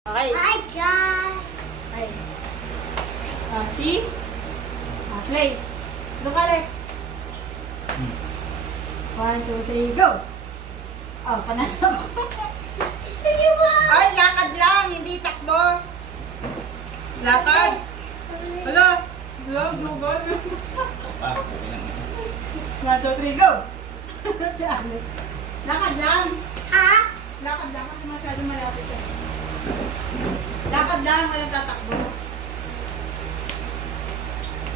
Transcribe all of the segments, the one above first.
Okay. Hi guys! Okay. See? Play. Look at it. 1, 2, 3, go! Oh, panalo ko. Ay, lakad lang, hindi takbo. Lakad. Hala. Hala, global. 1, 2, 3, go! Si Alex. Lakad lang. Ha? Lakad lang kasi masyado malapit eh. Lakad lang, walang tatakbo.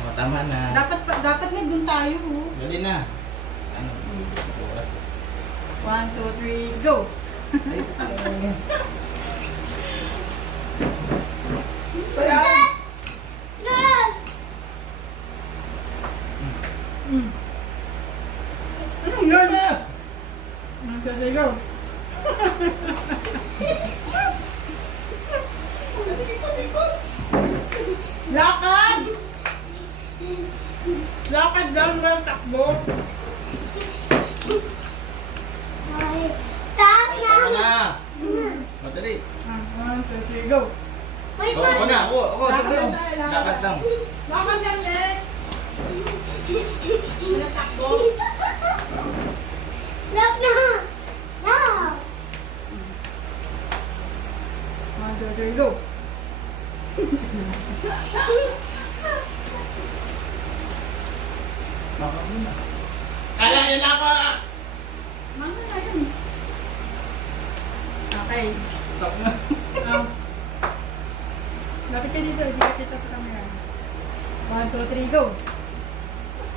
Oh, tama na. Dapat nga dun tayo. Oh. Dali na. Ano? Oras. 1, 2, 3, go! Ayan. Mm. Anong yun? 1, 2, 3, go! Lakad! Lakad lang, walang takbo. Stop Tama na! na. Madali. 1, 2, 3, go! Wait, Oh, ako na. Ako. Lakad Tignan. lang tayo, lakad. Lakad lang. Lakad lang, Lek! Walang takbo. Stop na! Stop! 1, 2, 3, go! Kala yun ako. Mga na yun. Okay. Stop na. Lapit ka dito, hindi ka kita sa camera. 1, 2, 3, go!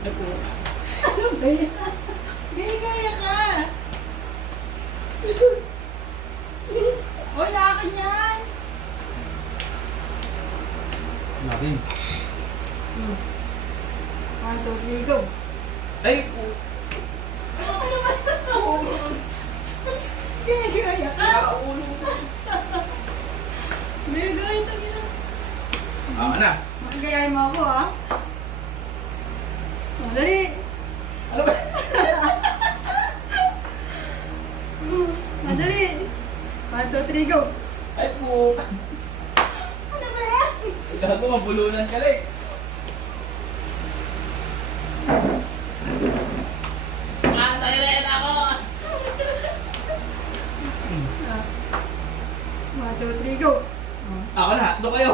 Ano ba yan? Gaya ka! Hoy, akin yan! Natin. 1, 2, 3, go! Ay! Ano naman? Gaya ka! Gaya ka, gina. Ako na. Makagayahin mo ako, ha? O, dali! Ano ba? Madali! 1, 2, 3, go! Ay po. Ano ba yan? Gago, mabulunan ka lang. Tayo rin ako. 1, 2, 3, go! Ako na. Doon kayo.